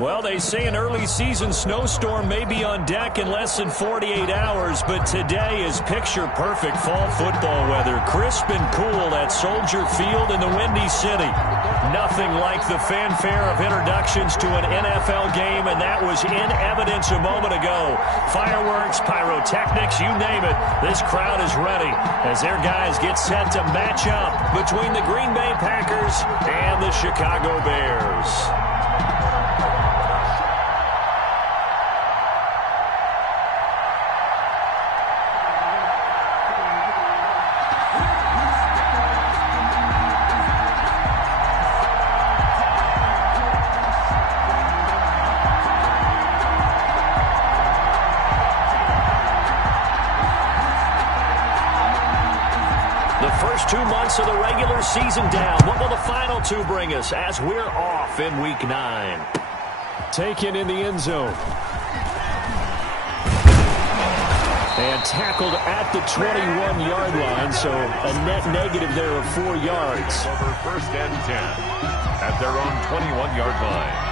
Well, they say an early season snowstorm may be on deck in less than 48 hours, but today is picture-perfect fall football weather. Crisp and cool at Soldier Field in the Windy City. Nothing like the fanfare of introductions to an NFL game, and that was in evidence a moment ago. Fireworks, pyrotechnics, you name it. This crowd is ready as their guys get set to match up between the Green Bay Packers and the Chicago Bears. First 2 months of the regular season down. What will the final two bring us as we're off in Week 9? Taken in the end zone. And tackled at the 21-yard line, so a net negative there of 4 yards. Over first and 10 at their own 21-yard line.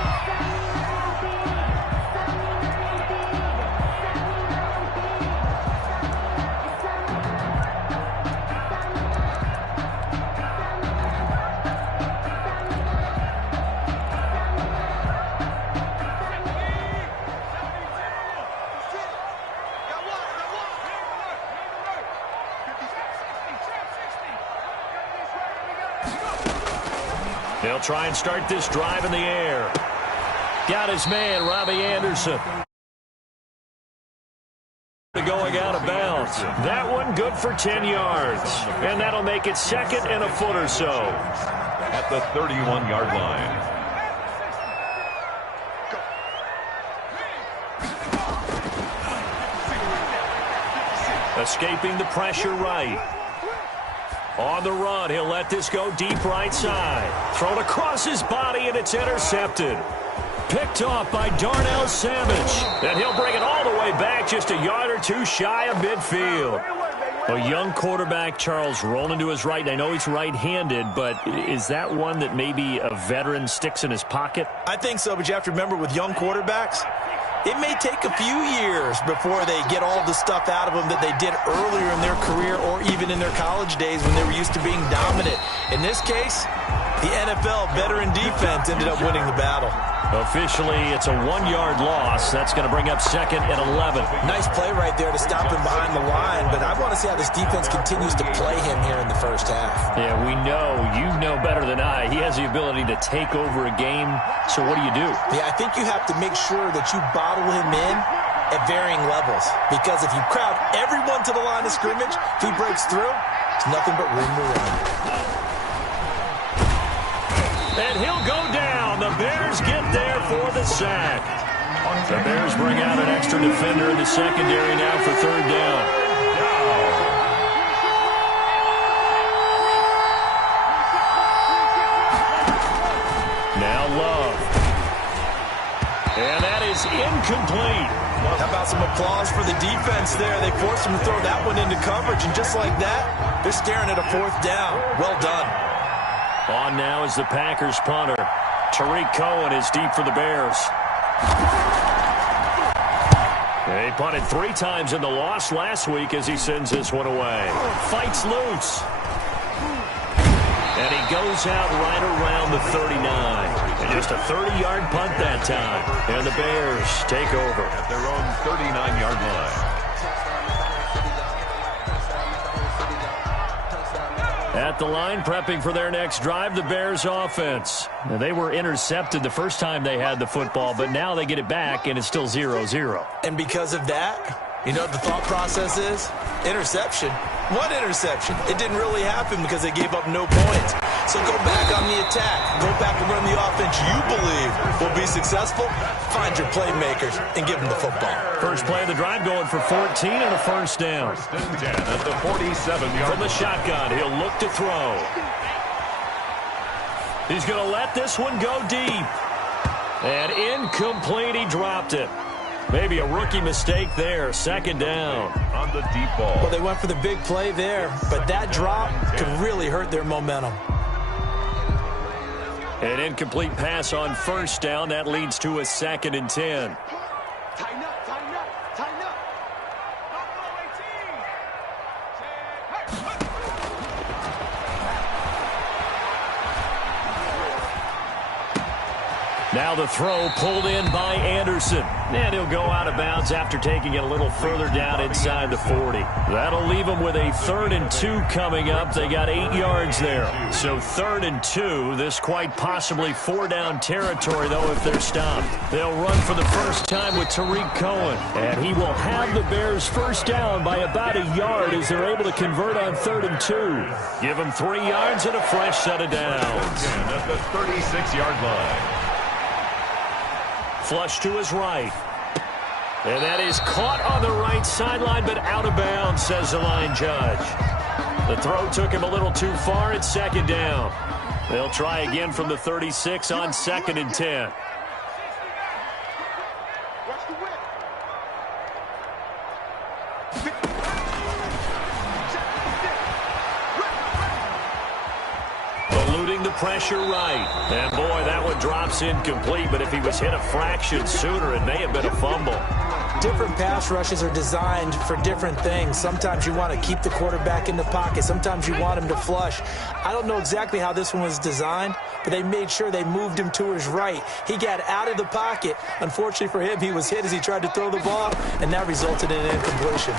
They'll try and start this drive in the air. Got his man, Robbie Anderson. Going out of bounds. That one good for 10 yards. And that'll make it second and a foot or so. At the 31-yard line. Escaping the pressure right. On the run, he'll let this go deep right side. Thrown across his body, and it's intercepted. Picked off by Darnell Savage. And he'll bring it all the way back just a yard or two shy of midfield. A young quarterback, Charles, rolling to his right. I know he's right-handed, but is that one that maybe a veteran sticks in his pocket? I think so, but you have to remember with young quarterbacks, it may take a few years before they get all the stuff out of them that they did earlier in their career or even in their college days when they were used to being dominant. In this case, the NFL veteran defense ended up winning the battle. Officially, it's a 1-yard loss. That's going to bring up second and 11. Nice play right there to stop him behind the line, but I want to see how this defense continues to play him here in the first half. Yeah, we know. You know better than I. He has the ability to take over a game, so what do you do? Yeah, I think you have to make sure that you bottle him in at varying levels, because if you crowd everyone to the line of scrimmage, if he breaks through, it's nothing but room to run. And he'll go down. The Bears get there for the sack. The Bears bring out an extra defender in the secondary now for third down. Now Love. And that is incomplete. How about some applause for the defense there? They forced him to throw that one into coverage, and just like that, they're staring at a fourth down. Well done. On now is the Packers punter. Tariq Cohen is deep for the Bears. He punted 3 times in the loss last week as he sends this one away. Fights loose. And he goes out right around the 39. And just a 30-yard punt that time. And the Bears take over. At their own 39-yard line. At the line, prepping for their next drive, the Bears offense. Now, they were intercepted the first time they had the football, but now they get it back, and it's still 0-0. And because of that, you know what the thought process is? Interception. What interception? It didn't really happen because they gave up no points. So go back on the attack. Go back and run the offense you believe will be successful. Find your playmakers and give them the football. First play of the drive going for 14 and a first down. First and 10 at the 47-yard From the shotgun, he'll look to throw. He's going to let this one go deep. And incomplete, he dropped it. Maybe a rookie mistake there. Second down. On the deep ball. Well, they went for the big play there, but that drop could really hurt their momentum. An incomplete pass on first down. That leads to a 2nd and 10. Tighten up, tighten up, tighten up. Now the throw pulled in by Anderson. And he'll go out of bounds after taking it a little further down inside the 40. That'll leave them with a 3rd and 2 coming up. They got 8 yards there. So 3rd and 2. This quite possibly 4-down territory, though, if they're stopped. They'll run for the first time with Tariq Cohen. And he will have the Bears first down by about a yard as they're able to convert on 3rd and 2. Give them 3 yards and a fresh set of downs. At the 36-yard line. Flush to his right. And that is caught on the right sideline, but out of bounds, says the line judge. The throw took him a little too far. It's 2nd down. They'll try again from the 36 on 2nd and 10. Eluding the pressure right. And boy, that one drops incomplete, but if he was hit a fraction sooner, it may have been a fumble. Different pass rushes are designed for different things. Sometimes you want to keep the quarterback in the pocket. Sometimes you want him to flush. I don't know exactly how this one was designed, but they made sure they moved him to his right. He got out of the pocket. Unfortunately for him, he was hit as he tried to throw the ball, and that resulted in an incompletion.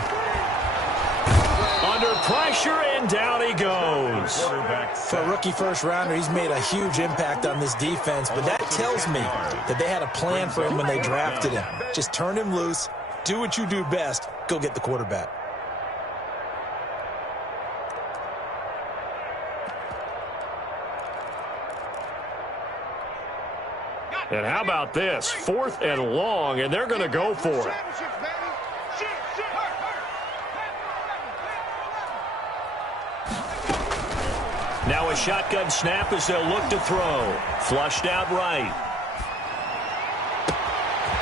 Under pressure, and down he goes. For a rookie first-rounder, he's made a huge impact on this defense, but that tells me that they had a plan for him when they drafted him. Just turn him loose, do what you do best, go get the quarterback. And how about this? 4th and long, and they're going to go for it. Now a shotgun snap as they'll look to throw. Flushed out right.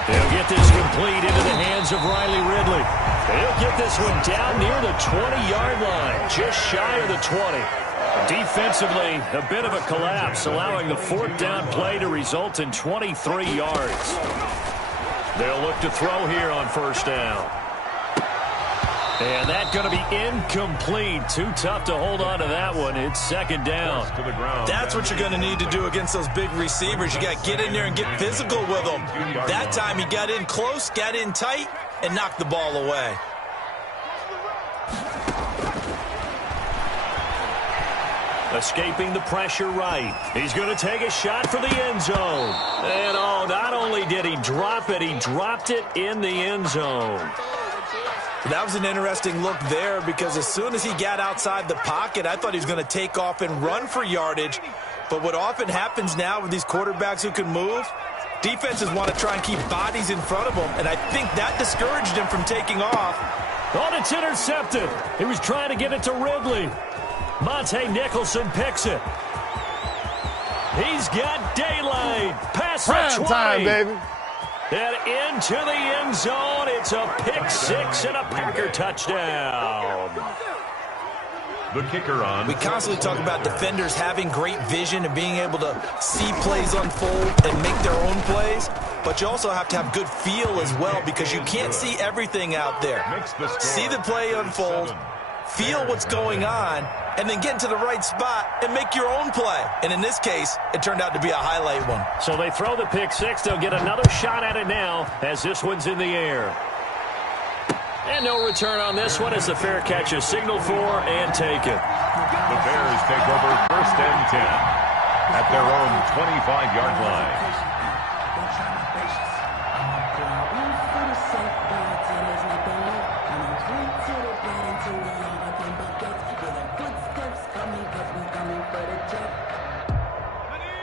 They'll get this complete into the hands of Riley Ridley. They'll get this one down near the 20-yard line, just shy of the 20. Defensively, a bit of a collapse, allowing the 4th down play to result in 23 yards. They'll look to throw here on 1st down. And that's going to be incomplete. Too tough to hold on to that one. It's 2nd down. That's what you're going to need to do against those big receivers. You got to get in there and get physical with them. That time he got in close, got in tight, and knocked the ball away. Escaping the pressure right. He's going to take a shot for the end zone. And oh, not only did he drop it, he dropped it in the end zone. That was an interesting look there because as soon as he got outside the pocket, I thought he was going to take off and run for yardage. But what often happens now with these quarterbacks who can move, defenses want to try and keep bodies in front of them, and I think that discouraged him from taking off. Oh, it's intercepted. He was trying to get it to Ridley. Monte Nicholson picks it. He's got daylight. Pass the 20. Time, baby. And into the end zone. It's a pick six and a Packer touchdown. The kicker on. We constantly talk about defenders having great vision and being able to see plays unfold and make their own plays. But you also have to have good feel as well because you can't see everything out there. See the play unfold, feel what's going on, and then get into the right spot and make your own play. And in this case, it turned out to be a highlight one. So they throw the pick six. They'll get another shot at it now as this one's in the air. And no return on this one as the fair catch is signaled for and taken. The Bears take over 1st and 10 at their own 25-yard line.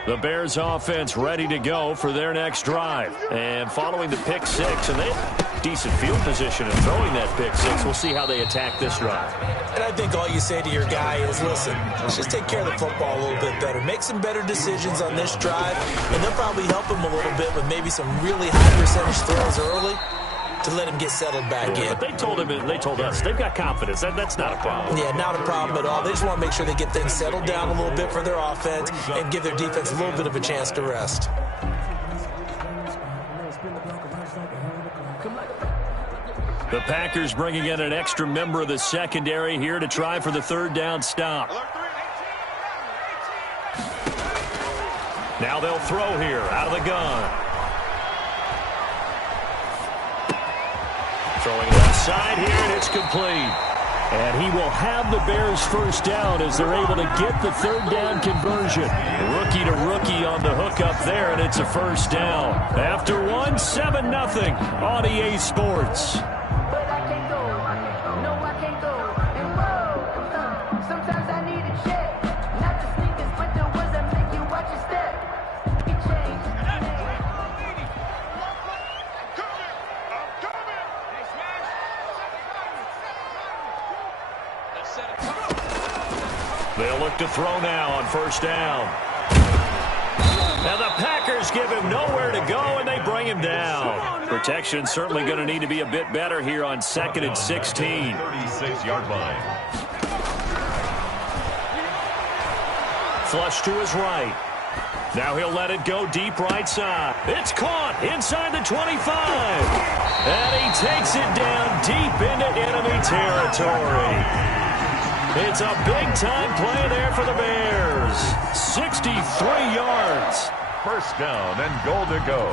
The Bears offense ready to go for their next drive. And following the pick six, and they have decent field position in throwing that pick six. We'll see how they attack this drive. And I think all you say to your guy is, listen, let's just take care of the football a little bit better. Make some better decisions on this drive, and they'll probably help him a little bit with maybe some really high percentage throws early. to let him get settled back in. But they told us they've got confidence. That's not a problem. Yeah, not a problem at all. They just want to make sure they get things settled down a little bit for their offense and give their defense a little bit of a chance to rest. The Packers bringing in an extra member of the secondary here to try for the third down stop. Now they'll throw here out of the gun. Throwing left side here, and it's complete. And he will have the Bears first down as they're able to get the third down conversion. Rookie to rookie on the hook up there, and it's a first down. After 7-0 on EA Sports. They'll look to throw now on first down. Now the Packers give him nowhere to go, and they bring him down. Protection certainly going to need to be a bit better here on 2nd and 16. 36-yard line. Flush to his right. Now he'll let it go deep right side. It's caught inside the 25. And he takes it down deep into enemy territory. It's a big-time play there for the Bears. 63 yards. First down and goal to go.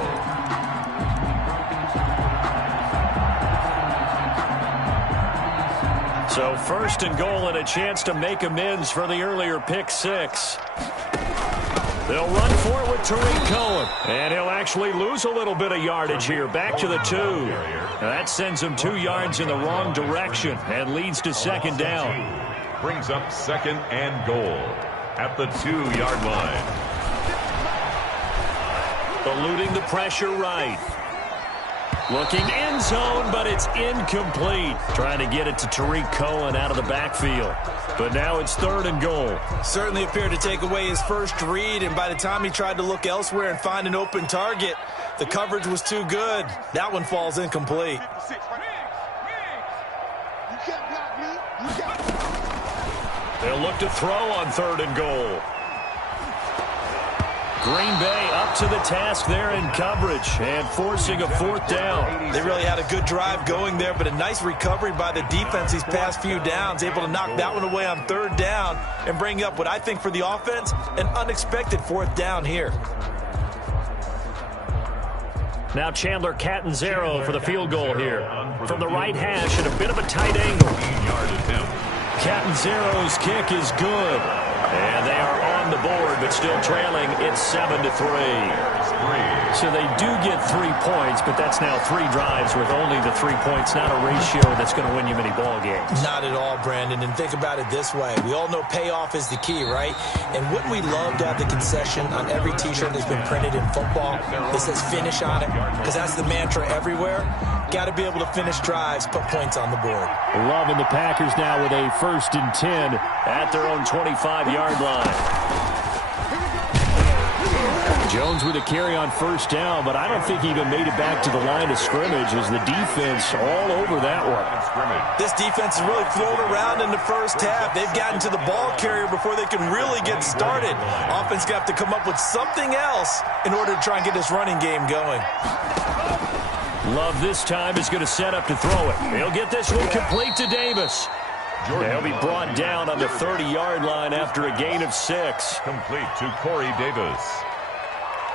So first and goal and a chance to make amends for the earlier pick six. They'll run for it with Tariq Cohen. And he'll actually lose a little bit of yardage here. Back to the 2. Now that sends him 2 yards in the wrong direction and leads to second down. Brings up second and goal at the 2-yard line. Eluding the pressure right. Looking end zone, but it's incomplete. Trying to get it to Tariq Cohen out of the backfield. But now it's third and goal. Certainly appeared to take away his first read, and by the time he tried to look elsewhere and find an open target, the coverage was too good. That one falls incomplete. They'll look to throw on third and goal. Green Bay up to the task there in coverage and forcing a fourth down. They really had a good drive going there, but a nice recovery by the defense these past few downs, able to knock that one away on third down and bring up what I think for the offense, an unexpected fourth down here. Now Chandler Catanzaro for the field goal here. From the right hash at a bit of a tight angle. Catanzaro's kick is good. And they are on the board, but still trailing. It's 7-3. So they do get 3 points, but that's now 3 drives with only the 3 points. Not a ratio that's going to win you many ball games. Not at all, Brandon. And think about it this way. We all know payoff is the key, right? And wouldn't we love to have the concession on every T-shirt that's been printed in football that says finish on it? Because that's the mantra everywhere. Got to be able to finish drives, put points on the board. Loving the Packers now with a 1st and 10 at their own 25-yard line. Jones with a carry on first down, but I don't think he even made it back to the line of scrimmage as the defense all over that one. This defense is really thrown around in the first half. They've gotten to the ball carrier before they can really get started. Offense got to come up with something else in order to try and get this running game going. Love this time is going to set up to throw it. He'll get this one complete to Davis. He'll be brought down on the 30-yard line after a gain of 6. Complete to Corey Davis.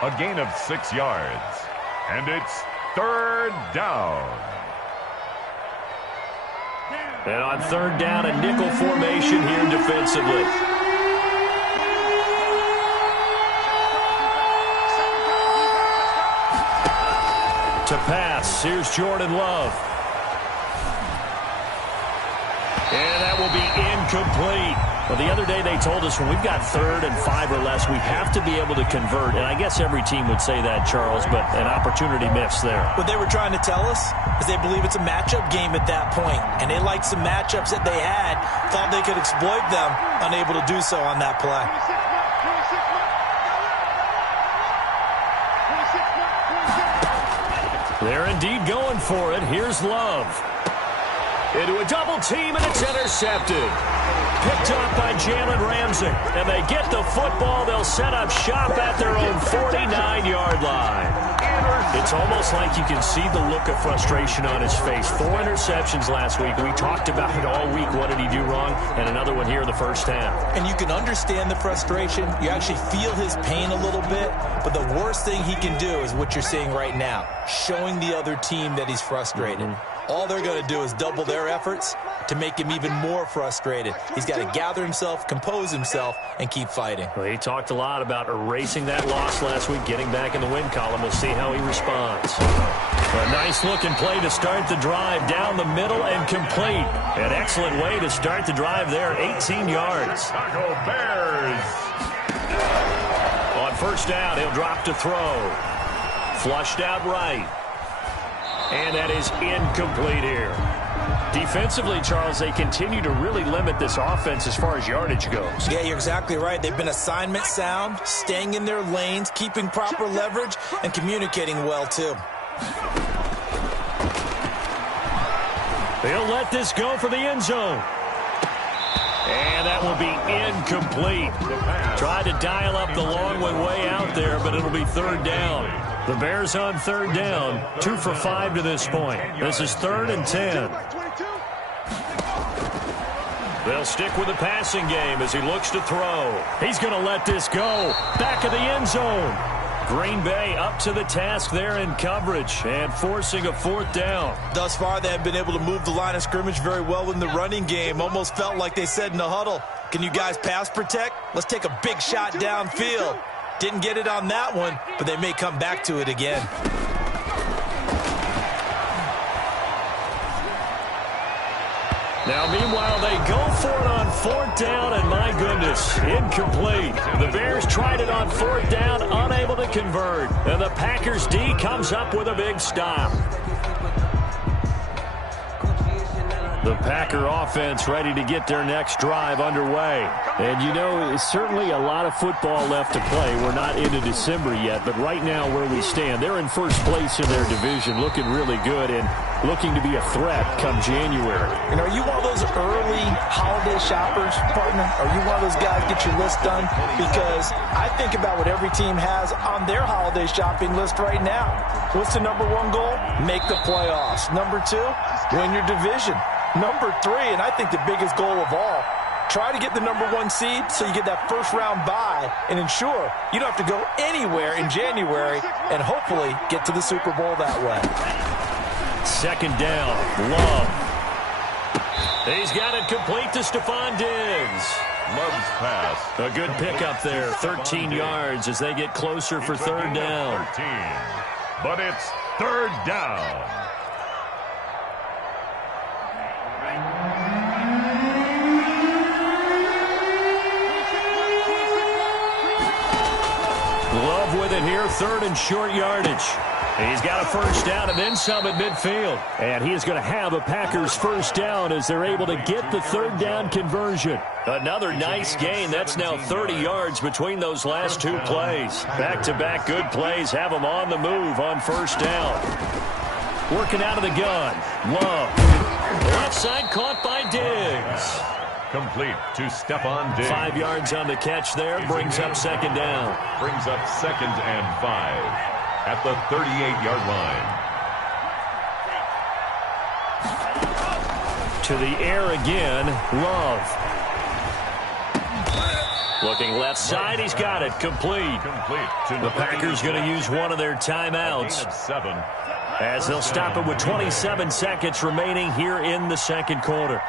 A gain of 6 yards. And it's third down. And on third down, a nickel formation here defensively. To pass, here's Jordan Love. And that will be incomplete. Well, the other day they told us when we've got 3rd and 5 or less, we have to be able to convert. And I guess every team would say that, Charles, but an opportunity missed there. What they were trying to tell us is they believe it's a matchup game at that point. And they liked some matchups that they had, thought they could exploit them, unable to do so on that play. They're indeed going for it. Here's Love. Into a double team, and it's intercepted. Picked off by Jalen Ramsey. And they get the football. They'll set up shop at their own 49-yard line. It's almost like you can see the look of frustration on his face. 4 interceptions last week. We talked about it all week. What did he do wrong? And another one here in the first half. And you can understand the frustration. You actually feel his pain a little bit. But the worst thing he can do is what you're seeing right now, showing the other team that he's frustrated. All they're going to do is double their efforts to make him even more frustrated. He's got to gather himself, compose himself, and keep fighting. Well, he talked a lot about erasing that loss last week, getting back in the win column. We'll see how he responds. A nice-looking play to start the drive down the middle and complete. An excellent way to start the drive there, 18 yards. Chicago Bears. On first down, he'll drop to throw. Flushed out right. And that is incomplete here. Defensively, Charles, they continue to really limit this offense as far as yardage goes. Yeah, you're exactly right. They've been assignment sound, staying in their lanes, keeping proper leverage, and communicating well, too. They'll let this go for the end zone. And that will be incomplete. Tried to dial up the long one way out there, but it'll be third down. The Bears on third down, 2 for 5 to this point. This is 3rd and 10. They'll stick with the passing game as he looks to throw. He's going to let this go. Back of the end zone. Green Bay up to the task there in coverage and forcing a 4th down. Thus far, they have been able to move the line of scrimmage very well in the running game. Almost felt like they said in the huddle, can you guys pass protect? Let's take a big shot downfield. Didn't get it on that one, but they may come back to it again. Now, meanwhile, they go for it on 4th down, and my goodness, incomplete. The Bears tried it on 4th down, unable to convert. And the Packers D comes up with a big stop. The Packer offense ready to get their next drive underway. And, you know, certainly a lot of football left to play. We're not into December yet, but right now where we stand, they're in first place in their division, looking really good and looking to be a threat come January. And are you one of those early holiday shoppers, partner? Are you one of those guys get your list done? Because I think about what every team has on their holiday shopping list right now. What's the number 1 goal? Make the playoffs. Number 2, win your division. Number 3, and I think the biggest goal of all, try to get the number 1 seed so you get that first-round bye and ensure you don't have to go anywhere in January and hopefully get to the Super Bowl that way. 2nd down, Love. He's got it complete to Stephon Diggs. Love's pass. A good pickup there, 13 yards as they get closer for 3rd down. 13. But it's 3rd down. Love with it here, 3rd and short yardage. He's got a first down and then some at midfield. And he is going to have a Packers first down as they're able to get the 3rd down conversion. Another nice gain. That's now 30 yards between those last 2 plays. Back-to-back good plays have them on the move on first down. Working out of the gun. Love. Left side caught by Diggs. Complete to Stephon Diggs. 5 yards on the catch there. Brings up 2nd down. Brings up 2nd and 5 at the 38-yard line. To the air again. Love. Looking left side. He's got it. Complete. The Packers going to use one of their timeouts. 7. As they'll stop it with 27 seconds remaining here in the 2nd quarter.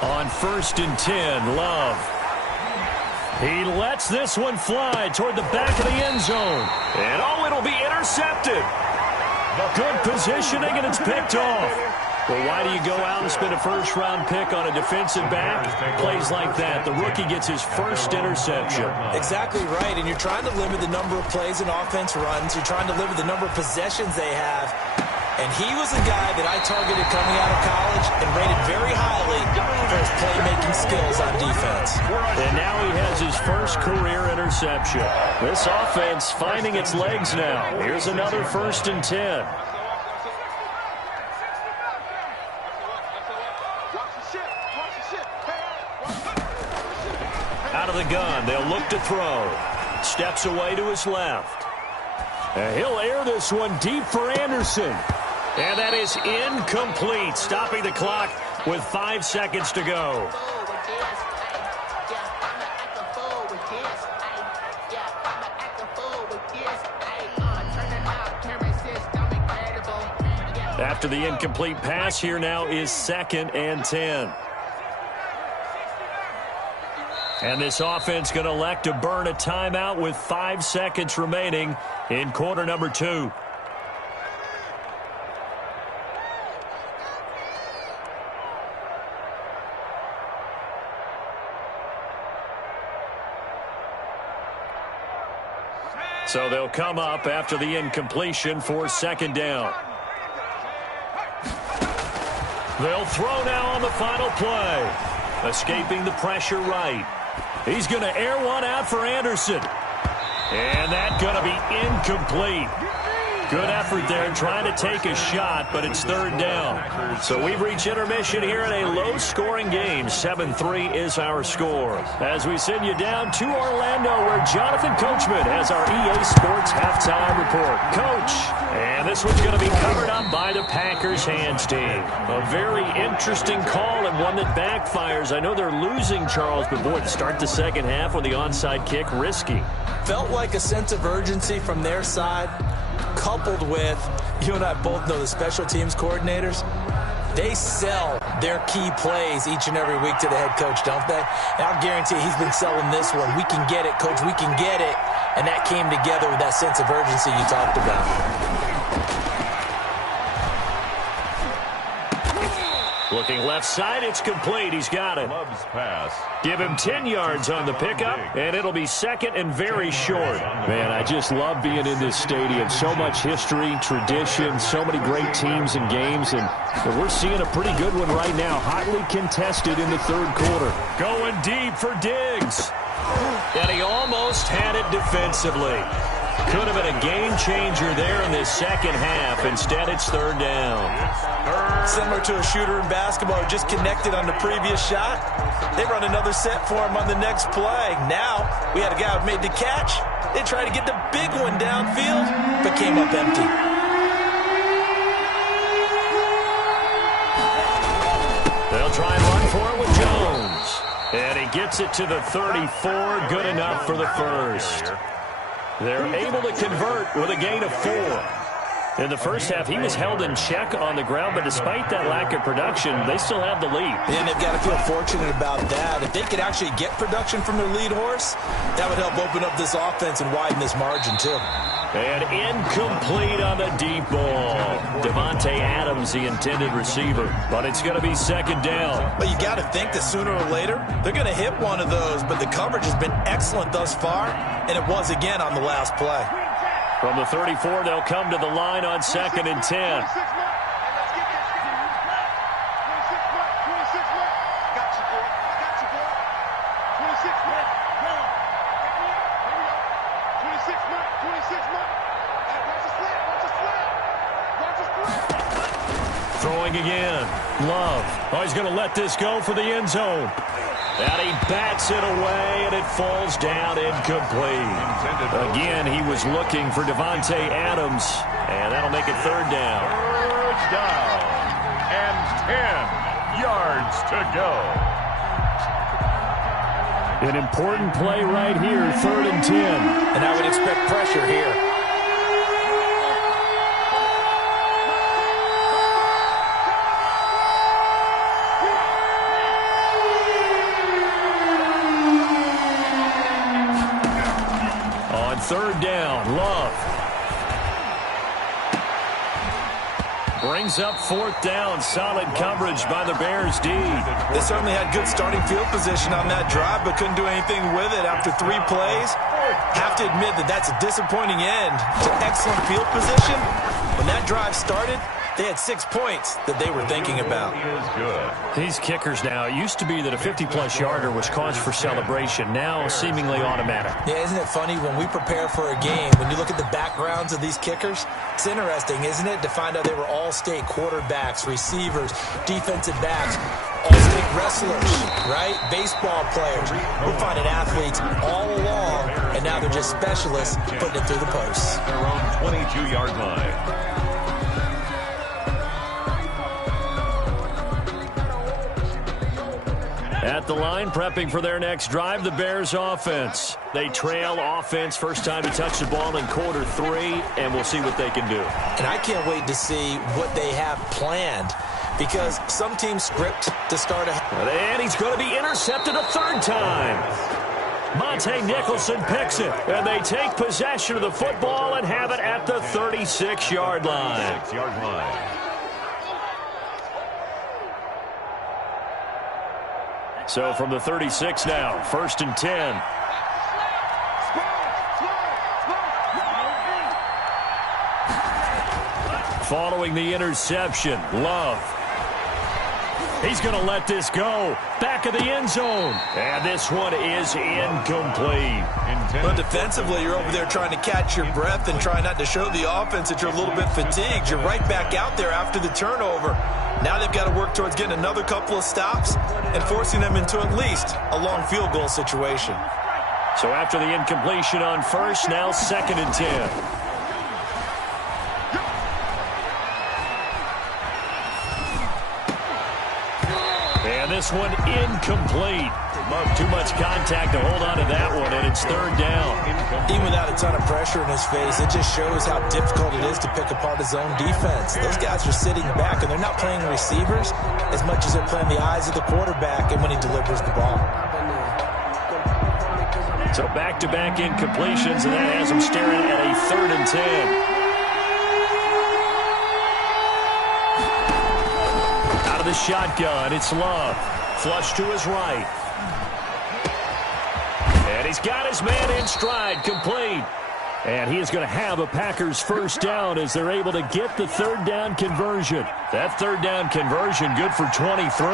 On 1st and 10, Love. He lets this one fly toward the back of the end zone. And, oh, it'll be intercepted. Good positioning, and it's picked off. Well, why do you go out and spend a first-round pick on a defensive back? Plays like that. The rookie gets his first interception. Exactly right, and you're trying to limit the number of plays and offense runs. You're trying to limit the number of possessions they have. And he was a guy that I targeted coming out of college and rated very highly for his playmaking skills on defense. And now he has his first career interception. This offense finding its legs now. Here's another 1st and 10. Out of the gun, they'll look to throw. Steps away to his left. And he'll air this one deep for Anderson. And that is incomplete, stopping the clock with 5 seconds to go. After the incomplete pass, here now is 2nd and 10. And this offense going to elect to burn a timeout with 5 seconds remaining in quarter number 2. So they'll come up after the incompletion for 2nd down. They'll throw now on the final play. Escaping the pressure right. He's going to air one out for Anderson. And that's going to be incomplete. Good effort there trying to take a shot, but it's 3rd down. So we've reached intermission here in a low-scoring game. 7-3 is our score. As we send you down to Orlando, where Jonathan Coachman has our EA Sports halftime report. Coach, and this one's going to be covered up by the Packers hands team. A very interesting call and one that backfires. I know they're losing, Charles, but boy, to start the second half with the onside kick, risky. Felt like a sense of urgency from their side, coupled with, you and I both know the special teams coordinators, they sell their key plays each and every week to the head coach, don't they? And I'll guarantee he's been selling this one. We can get it, coach, we can get it. And that came together with that sense of urgency you talked about. Looking left side, it's complete. He's got it. Give him 10 yards on the pickup, and it'll be 2nd and very short. Man, I just love being in this stadium. So much history, tradition, so many great teams and games, and we're seeing a pretty good one right now. Hotly contested in the 3rd quarter. Going deep for Diggs. And he almost had it defensively. Could have been a game changer there in this second half. Instead, it's 3rd down. Similar to a shooter in basketball who just connected on the previous shot. They run another set for him on the next play. Now, we had a guy who made the catch. They tried to get the big one downfield, but came up empty. They'll try and run for it with Jones. And he gets it to the 34. Good enough for the first. They're able to convert with a gain of 4. In the first half, he was held in check on the ground, but despite that lack of production, they still have the lead. And they've got to feel fortunate about that. If they could actually get production from their lead horse, that would help open up this offense and widen this margin, too. And incomplete on the deep ball. Davante Adams, the intended receiver, but it's going to be 2nd down. But you got to think that sooner or later, they're going to hit one of those, but the coverage has been excellent thus far, and it was again on the last play. From the 34, they'll come to the line on 2nd and 10. Throwing again. Love. Oh, he's going to let this go for the end zone. And he bats it away, and it falls down incomplete. Again, he was looking for Davante Adams, and that'll make it 3rd down. 3rd down and 10 yards to go. An important play right here, 3rd and 10. And I would expect pressure here. On 3rd down, Love. Brings up 4th down. Solid coverage by the Bears D. They certainly had good starting field position on that drive, but couldn't do anything with it after 3 plays. Have to admit that that's a disappointing end to excellent field position. When that drive started, They had 6 points that they were thinking about. These kickers now, it used to be that a 50-plus yarder was cause for celebration. Now seemingly automatic. Yeah, isn't it funny when we prepare for a game, when you look at the backgrounds of these kickers, it's interesting, isn't it, to find out they were all-state quarterbacks, receivers, defensive backs, all-state wrestlers, right? Baseball players. We're finding athletes all along, and now they're just specialists putting it through the posts. Their own 22-yard line. At the line, prepping for their next drive, the Bears offense. They trail offense, first time to touch the ball in quarter 3, and we'll see what they can do. And I can't wait to see what they have planned, because some teams script to start ahead. And he's going to be intercepted a third time. Monte Nicholson picks it, and they take possession of the football and have it at the 36-yard line. 36-yard line. So from the 36 now, 1st and 10. Following the interception, Love. He's going to let this go. Back of the end zone. And this one is incomplete. But defensively, you're over there trying to catch your breath and try not to show the offense that you're a little bit fatigued. You're right back out there after the turnover. Now they've got to work towards getting another couple of stops and forcing them into at least a long field goal situation. So after the incompletion on first, now 2nd and 10. And this one incomplete. Too much contact to hold on to that one, and it's 3rd down. Even without a ton of pressure in his face, it just shows how difficult it is to pick apart his own defense. Those guys are sitting back, and they're not playing receivers as much as they're playing the eyes of the quarterback and when he delivers the ball. So back-to-back incompletions, and that has him staring at a 3rd and 10. Out of the shotgun, it's Love. Flush to his right. And he's got his man in stride, complete. And he is going to have a Packers first down as they're able to get the 3rd down conversion. That 3rd down conversion good for 23.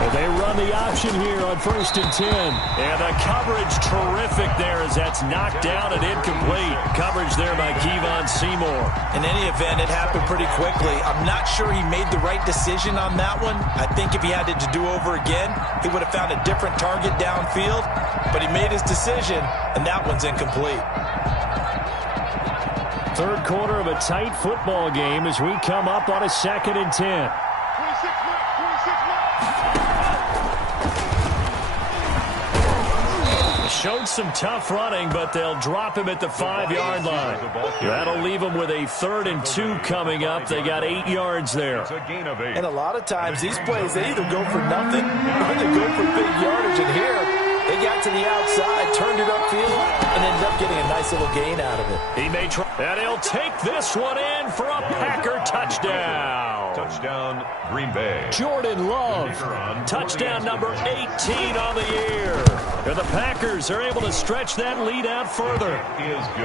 And they run the option here on 1st and 10. And the coverage terrific there as that's knocked down and incomplete. Coverage there by Kevon Seymour. In any event, it happened pretty quickly. I'm not sure he made the right decision on that one. I think if he had it to do over again, he would have found a different target downfield. But he made his decision, and that one's incomplete. 3rd quarter of a tight football game as we come up on a 2nd and 10. Showed some tough running, but they'll drop him at the 5-yard line. That'll leave him with a 3rd and 2 coming up. They got 8 yards there. And a lot of times, these plays, they either go for nothing or they go for big yardage. And here, they got to the outside, turned it upfield, and ended up getting a nice little gain out of it. He may try, and he'll take this one in for a Packer touchdown. Touchdown, Green Bay. Jordan Love, touchdown number 18 on the year. And the Packers are able to stretch that lead out further.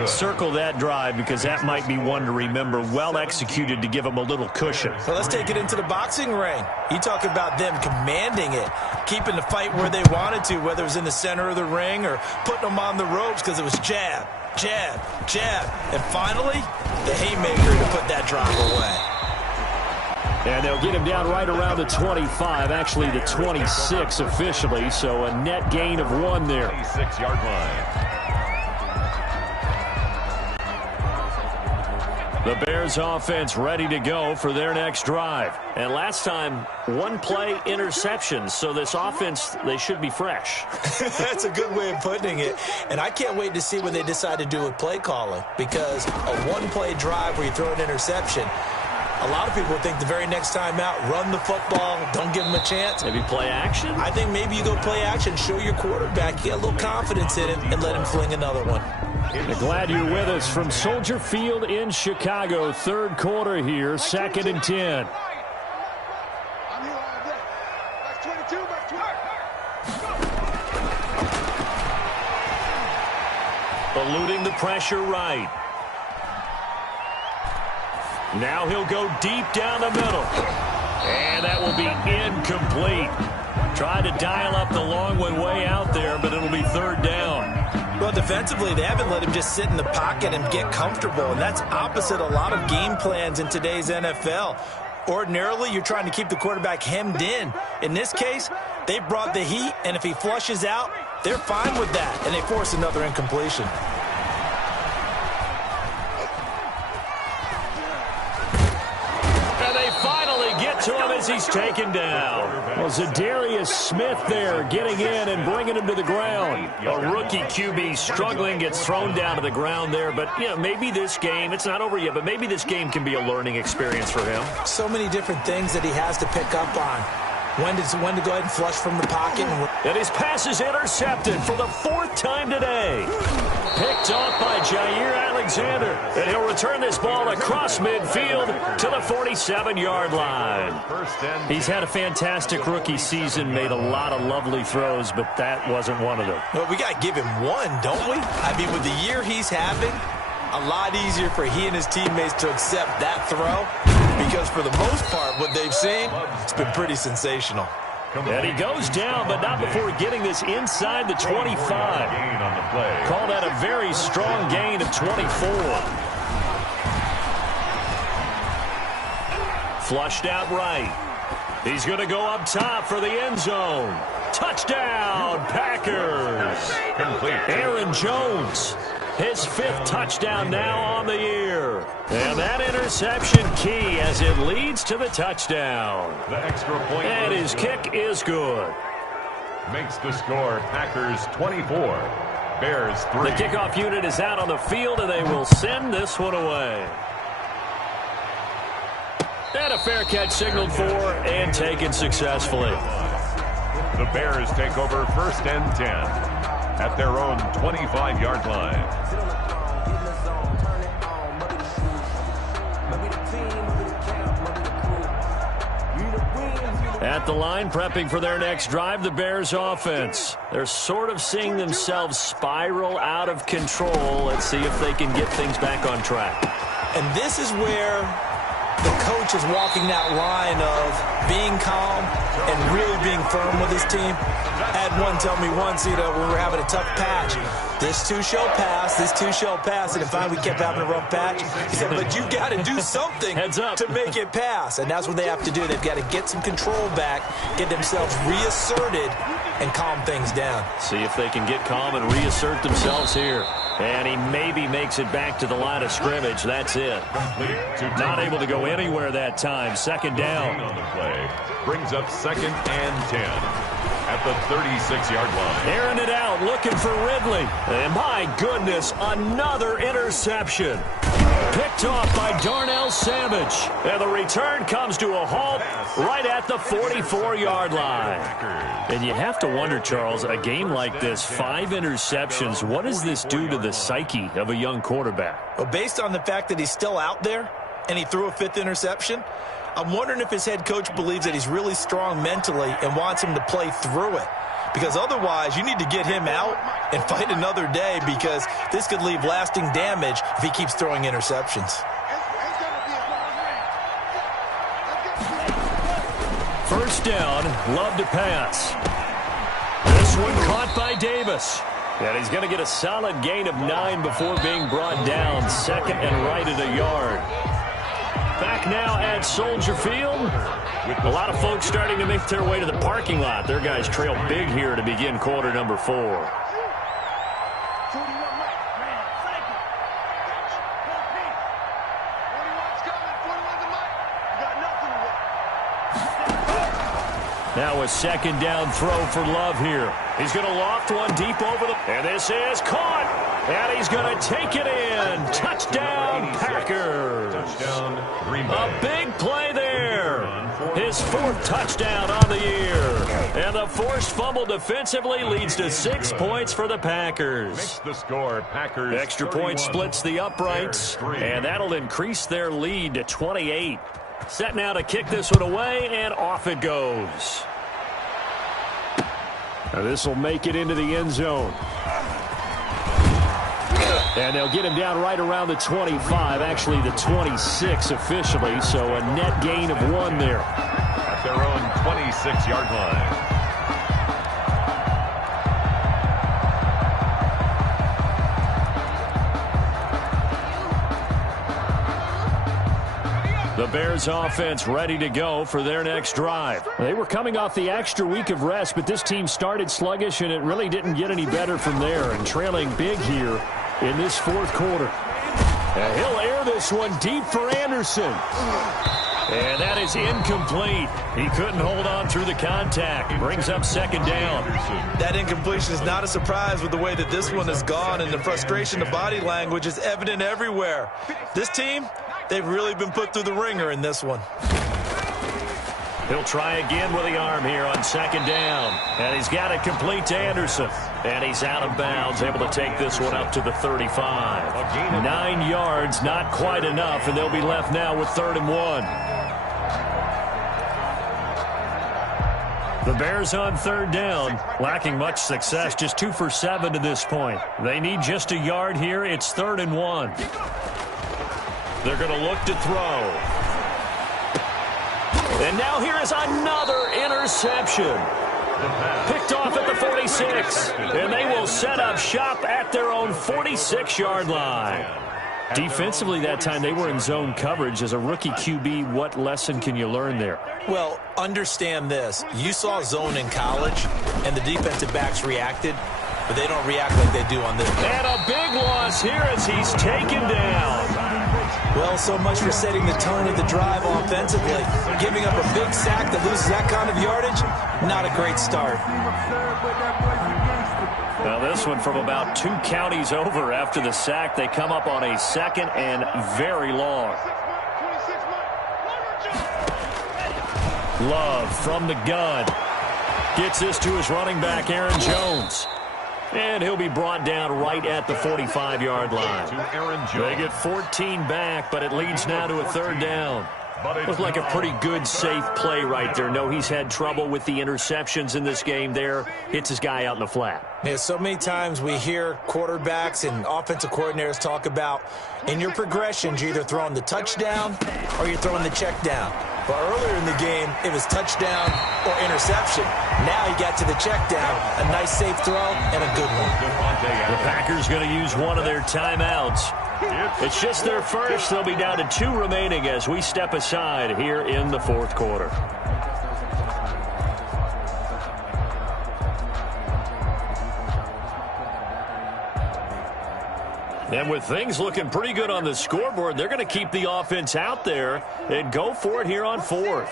Circle that drive because that might be one to remember. Well executed to give them a little cushion. Well, let's take it into the boxing ring. You talk about them commanding it, keeping the fight where they wanted to, whether it was in the center of the ring or putting them on the ropes because it was jab, jab, jab. And finally, the haymaker to put that drive away. And they'll get him down right around the 25, actually the 26 officially, so a net gain of 1 there. 26-yard line. The Bears offense ready to go for their next drive. And last time, 1-play interception, so this offense, they should be fresh. That's a good way of putting it. And I can't wait to see what they decide to do with play calling, because a 1-play drive where you throw an interception, a lot of people think the very next time out, run the football, don't give them a chance. Maybe play action? I think maybe you go play action, show your quarterback, get a little confidence in him, and let him fling another one. Glad you're with us from Soldier Field in Chicago. 3rd quarter here, 2nd and 10. Eluding the pressure right. Now he'll go deep down the middle. And that will be incomplete. Tried to dial up the long one way out there, but it'll be third down. Well, defensively, they haven't let him just sit in the pocket and get comfortable, and that's opposite a lot of game plans in today's NFL. Ordinarily, you're trying to keep the quarterback hemmed in. In this case, they brought the heat, and if he flushes out, they're fine with that, and they force another incompletion. And they finally get to him as he's taken down. Well, Zadarius Smith there getting in and bringing him to the ground. A rookie QB struggling, gets thrown down to the ground there. But, you know, maybe this game, it's not over yet, but maybe this game can be a learning experience for him. So many different things that he has to pick up on. When to go ahead and flush from the pocket. And his pass is intercepted for the 4th time today. Picked off by Jair Alexander. And he'll return this ball across midfield to the 47-yard line. He's had a fantastic rookie season, made a lot of lovely throws, but that wasn't one of them. Well, we got to give him one, don't we? I mean, with the year he's having, a lot easier for he and his teammates to accept that throw. Because for the most part, what they've seen, it's been pretty sensational. And he goes down, but not before getting this inside the 25. Call that a very strong gain of 24. Flushed out right. He's going to go up top for the end zone. Touchdown, Packers. Aaron Jones. His 5th touchdown now on the year. And that interception key as it leads to the touchdown. The extra point. And his kick is good. Makes the score Packers 24, Bears 3. The kickoff unit is out on the field, and they will send this one away. And a fair catch signaled for and taken successfully. The Bears take over 1st and 10 at their own 25-yard line. At the line, prepping for their next drive, the Bears offense. They're sort of seeing themselves spiral out of control. Let's see if they can get things back on track. And this is where the coach is walking that line of being calm and really being firm with his team. I had one tell me once, when we were having a tough patch, this too shall pass, this too shall pass, and if finally we kept having a rough patch, he said, but you've got to do something Heads up. to make it pass, and that's what they have to do. They've got to get some control back, get themselves reasserted, and calm things down. See if they can get calm and reassert themselves here. And he maybe makes it back to the line of scrimmage. That's it. Not able to go anywhere that time. 2nd down. On the play brings up 2nd and 10 at the 36-yard line. Airing it out, looking for Ridley. And my goodness, another interception. Picked off by Darnell Savage. And the return comes to a halt right at the 44-yard line. And you have to wonder, Charles, a game like this, 5 interceptions, what does this do to the psyche of a young quarterback? Well, based on the fact that he's still out there and he threw a 5th interception, I'm wondering if his head coach believes that he's really strong mentally and wants him to play through it. Because otherwise, you need to get him out and fight another day, because this could leave lasting damage if he keeps throwing interceptions. First down, Love to pass. This one caught by Davis. And he's going to get a solid gain of 9 before being brought down. 2nd and right at a yard. Back now at Soldier Field. A lot of folks starting to make their way to the parking lot. Their guys trail big here to begin quarter number 4. Now a 2nd down throw for Love here. He's going to loft one deep over the... And this is caught. And he's going to take it in. Touchdown, Packers. Touchdown, Green Bay. A big play there. His 4th touchdown on the year. And the forced fumble defensively leads to 6 points for the Packers. Makes the score Packers. Extra point splits the uprights. And that'll increase their lead to 28. Set now to kick this one away, and off it goes. Now this will make it into the end zone. And they'll get him down right around the 25, actually the 26 officially, so a net gain of 1 there. At their own 26-yard line. The Bears offense ready to go for their next drive. They were coming off the extra week of rest, but this team started sluggish, and it really didn't get any better from there, and trailing big here in this fourth quarter. And he'll air this one deep for Anderson. And that is incomplete. He couldn't hold on through the contact. Brings up second down. That incompletion is not a surprise with the way that this one has gone, and the frustration of body language is evident everywhere. This team, they've really been put through the ringer in this one. He'll try again with the arm here on second down. And he's got it complete to Anderson. And he's out of bounds, able to take this one up to the 35. 9 yards, not quite enough, and they'll be left now with 3rd and 1. The Bears on 3rd down, lacking much success, just 2 for 7 to this point. They need just a yard here. It's 3rd and 1. They're going to look to throw. And now here is another interception. Picked off at the 46. And they will set up shop at their own 46-yard line. Defensively that time, they were in zone coverage. As a rookie QB, what lesson can you learn there? Well, understand this. You saw zone in college, and the defensive backs reacted, but they don't react like they do on this. And a big loss here as he's taken down. Well, so much for setting the tone of the drive offensively. Giving up a big sack that loses that kind of yardage, not a great start. Now this one from about 2 counties over after the sack. They come up on a 2nd and very long. Love from the gun. Gets this to his running back, Aaron Jones. And he'll be brought down right at the 45-yard line. They get 14 back, but it leads now to a 3rd down. Looked like a pretty good, safe play right there. No, he's had trouble with the interceptions in this game there. Hits his guy out in the flat. Yeah, so many times we hear quarterbacks and offensive coordinators talk about in your progressions, you're either throwing the touchdown or you're throwing the check down. But earlier in the game, it was touchdown or interception. Now he got to the check down, a nice safe throw, and a good one. The Packers going to use one of their timeouts. It's just their first. They'll be down to 2 remaining as we step aside here in the 4th quarter. And with things looking pretty good on the scoreboard, they're going to keep the offense out there and go for it here on 4th.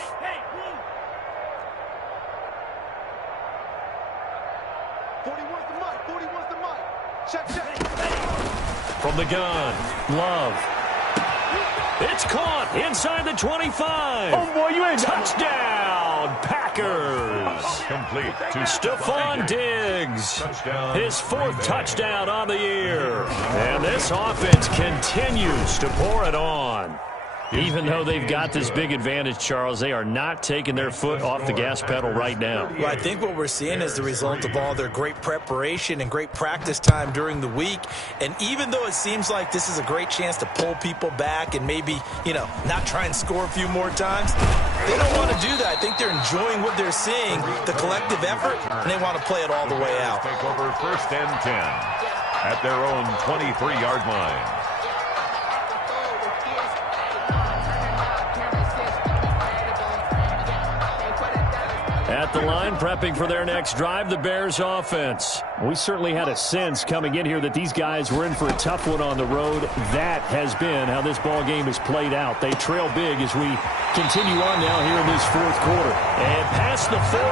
From the gun, Love. It's caught inside the 25. Oh, boy, you ain't touchdown, Packers. Complete to Stephon Diggs. His 4th touchdown on the year. And this offense continues to pour it on. Even though they've got this big advantage, Charles, they are not taking their foot off the gas pedal right now. Well, I think what we're seeing is the result of all their great preparation and great practice time during the week. And even though it seems like this is a great chance to pull people back and maybe, not try and score a few more times, they don't want to do that. I think they're enjoying what they're seeing, the collective effort, and they want to play it all the way out. Take over 1st and 10 at their own 23-yard line. At the line, prepping for their next drive, the Bears offense. We certainly had a sense coming in here that these guys were in for a tough one on the road. That has been how this ball game has played out. They trail big as we continue on now here in this 4th quarter. And past the 40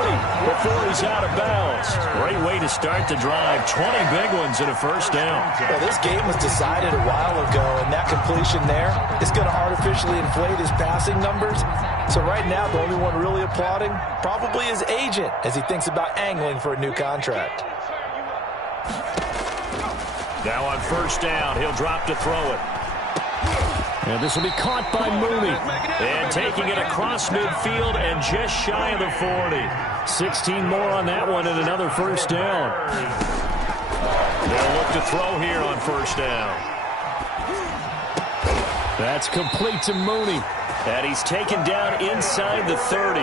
before he's out of bounds. Great way to start the drive. 20 big ones and a 1st down. Well, this game was decided a while ago, and that completion there is going to artificially inflate his passing numbers. So right now, the only one really applauding probably his agent as he thinks about angling for a new contract. Now on 1st down, he'll drop to throw it. And this will be caught by Mooney. And taking it across midfield and just shy of the 40. 16 more on that one and another 1st down. They'll look to throw here on first down. That's complete to Mooney. And he's taken down inside the 30.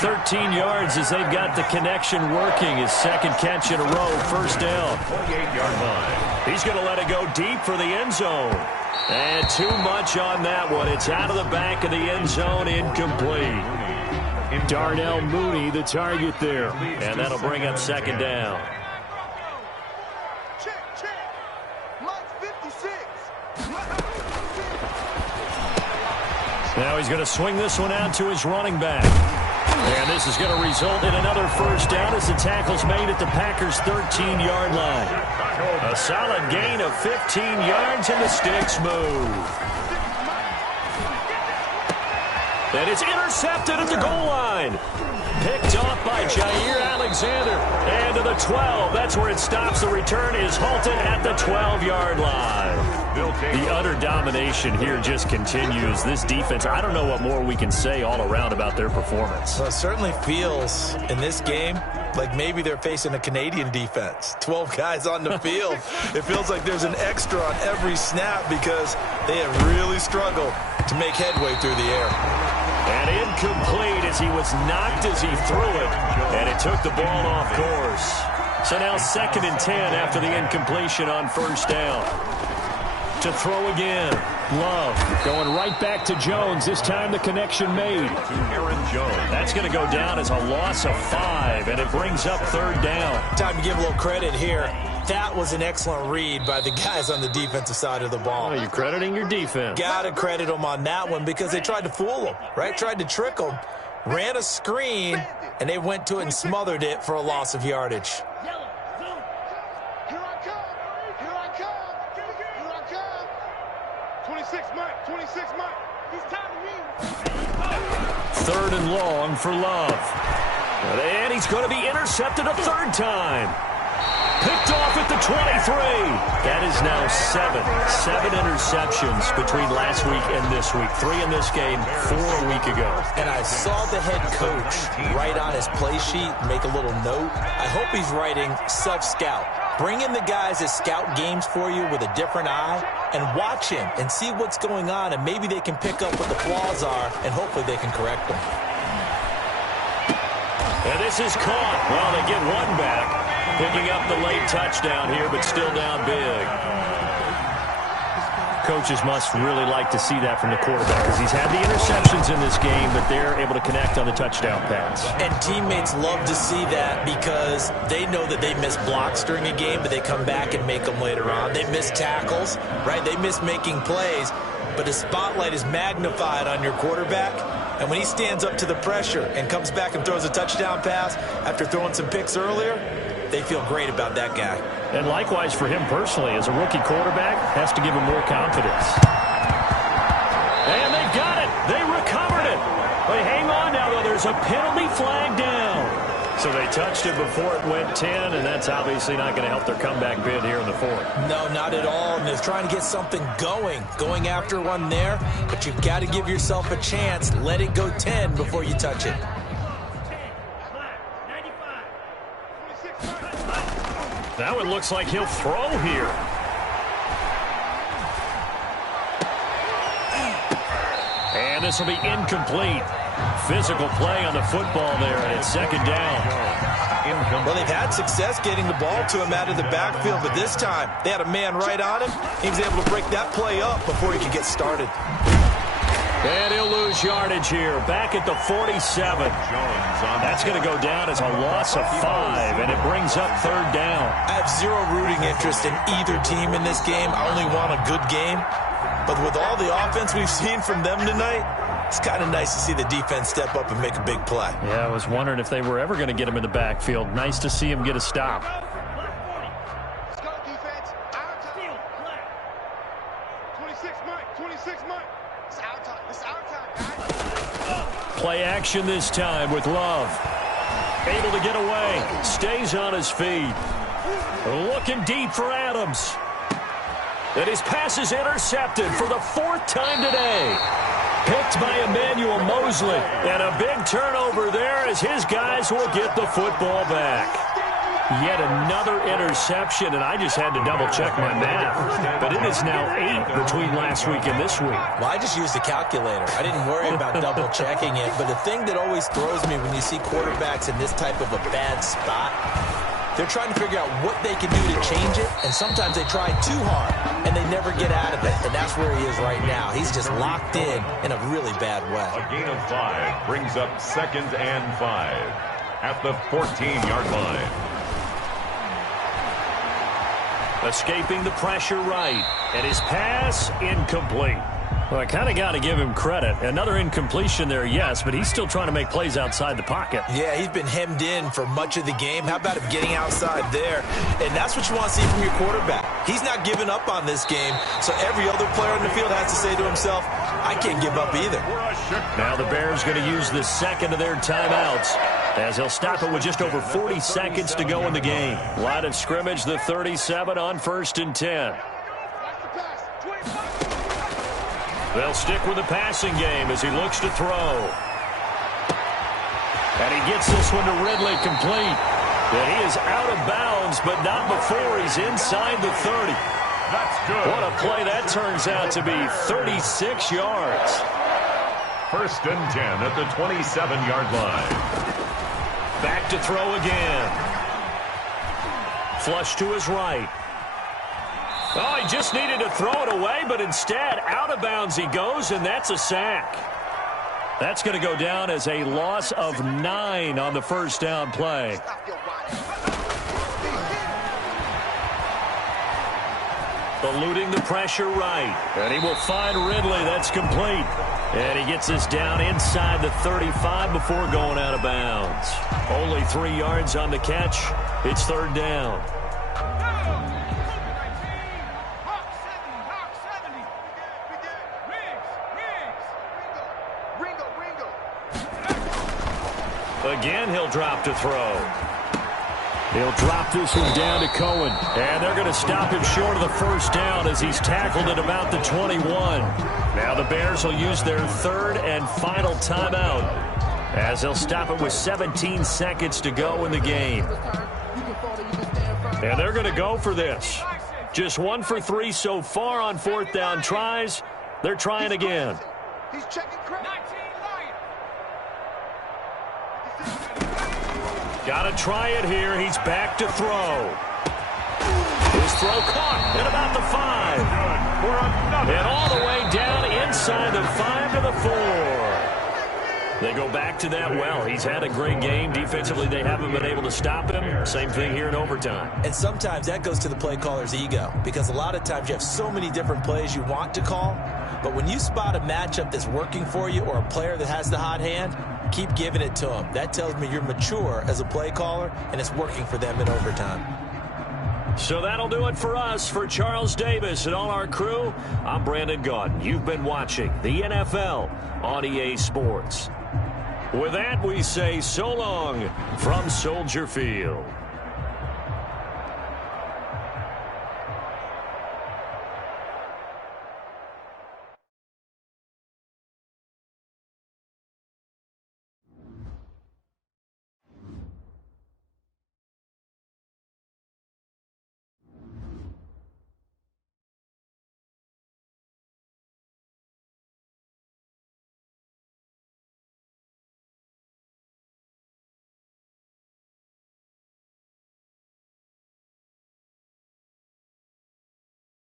13 yards as they've got the connection working. His second catch in a row, first down. 28-yard line. He's going to let it go deep for the end zone. And too much on that one. It's out of the back of the end zone, incomplete. Darnell Mooney, the target there. And that'll bring up second down. Now he's going to swing this one out to his running back. And this is going to result in another first down as the tackle's made at the Packers' 13-yard line. A solid gain of 15 yards and the sticks move. And it's intercepted at the goal line. Picked off by Jair Alexander. And to the 12. That's where it stops. The return is halted at the 12-yard line. The utter domination here just continues. This defense, I don't know what more we can say all around about their performance. Well, it certainly feels in this game like maybe they're facing a Canadian defense. 12 guys on the field. It feels like there's an extra on every snap because they have really struggled to make headway through the air. And incomplete as he was knocked as he threw it. And it took the ball off course. So now 2nd and 10 after the incompletion on first down. To throw again. Love going right back to Jones. This time the connection made. Aaron Jones. That's going to go down as a loss of 5, and it brings up third down. Time to give a little credit here. That was an excellent read by the guys on the defensive side of the ball. Oh, you're crediting your defense. Got to credit them on that one because they tried to fool them, right? Tried to trick them. Ran a screen, and they went to it and smothered it for a loss of yardage. Third and long for Love. And he's going to be intercepted a third time. Picked off at the 23. That is now 7 interceptions between last week and this week. 3 in this game, 4 a week ago. And I saw the head coach write on his play sheet, make a little note. I hope he's writing self-scout. Bring in the guys that scout games for you with a different eye and watch him and see what's going on, and maybe they can pick up what the flaws are, and hopefully they can correct them. And this is caught. Well, they get one back. Picking up the late touchdown here, but still down big. Coaches must really like to see that from the quarterback because he's had the interceptions in this game, but they're able to connect on the touchdown pass. And teammates love to see that because they know that they miss blocks during a game, but they come back and make them later on. They miss tackles, right? They miss making plays, but the spotlight is magnified on your quarterback. And when he stands up to the pressure and comes back and throws a touchdown pass after throwing some picks earlier, they feel great about that guy. And likewise for him personally, as a rookie quarterback, has to give him more confidence. And they've got it. They recovered it. But hang on now, though. There's a penalty flag down. So they touched it before it went 10, and that's obviously not going to help their comeback bid here in the 4th. No, not at all. And they're trying to get something going after one there. But you've got to give yourself a chance. Let it go 10 before you touch it. Now it looks like he'll throw here. And this will be incomplete. Physical play on the football there, and it's second down. Well, they've had success getting the ball to him out of the backfield, but this time they had a man right on him. He was able to break that play up before he could get started. And he'll lose yardage here. Back at the 47. That's going to go down as a loss of 5, and it brings up third down. I have zero rooting interest in either team in this game. I only want a good game. But with all the offense we've seen from them tonight, it's kind of nice to see the defense step up and make a big play. Yeah, I was wondering if they were ever going to get him in the backfield. Nice to see him get a stop. Let's go, defense. Our time. 26 Mike. 26 Mike. It's our time. It's our time, guys. Play action this time with Love. Able to get away. Stays on his feet. Looking deep for Adams. And his pass is intercepted for the 4th time today. Picked by Emmanuel Mosley. And a big turnover there as his guys will get the football back. Yet another interception, and I just had to double-check my math. But it is now 8 between last week and this week. Well, I just used a calculator. I didn't worry about double-checking it. But the thing that always throws me when you see quarterbacks in this type of a bad spot, they're trying to figure out what they can do to change it, and sometimes they try too hard, and they never get out of it. And that's where he is right now. He's just locked in a really bad way. A gain of 5 brings up 2nd and 5 at the 14-yard line. Escaping the pressure right, and his pass incomplete. Well, I kind of got to give him credit. Another incompletion there, yes, but he's still trying to make plays outside the pocket. Yeah, he's been hemmed in for much of the game. How about him getting outside there? And that's what you want to see from your quarterback. He's not giving up on this game, so every other player on the field has to say to himself, I can't give up either. Now the Bears going to use the second of their timeouts, as they'll stop it with just over 40 seconds to go in the game. Line of scrimmage, the 37 on 1st and 10. They'll stick with the passing game as he looks to throw. And he gets this one to Ridley complete. And he is out of bounds, but not before he's inside the 30. That's good. What a play that turns out to be, 36 yards. 1st and 10 at the 27-yard line. Back to throw again. Flush to his right. Oh, he just needed to throw it away, but instead, out of bounds he goes, and that's a sack. That's going to go down as a loss of 9 on the 1st down play. Eluding the pressure right. And he will find Ridley. That's complete. And he gets this down inside the 35 before going out of bounds. Only 3 yards on the catch. It's 3rd down. Again, he'll drop to throw. He'll drop this one down to Cohen. And they're going to stop him short of the 1st down as he's tackled at about the 21. Now the Bears will use their 3rd and final timeout as they'll stop it with 17 seconds to go in the game. And they're going to go for this. Just 1 for 3 so far on 4th down tries. They're trying again. He's checking credit. Got to try it here. He's back to throw. His throw caught at about the 5. And all the way down inside the 5 to the 4. They go back to that well. He's had a great game. Defensively, they haven't been able to stop him. Same thing here in overtime. And sometimes that goes to the play caller's ego, because a lot of times you have so many different plays you want to call. But when you spot a matchup that's working for you or a player that has the hot hand, keep giving it to him. That tells me you're mature as a play caller, and it's working for them in overtime. So that'll do it for us. For Charles Davis and all our crew, I'm Brandon Gaudin. You've been watching the NFL on EA Sports. With that, we say so long from Soldier Field.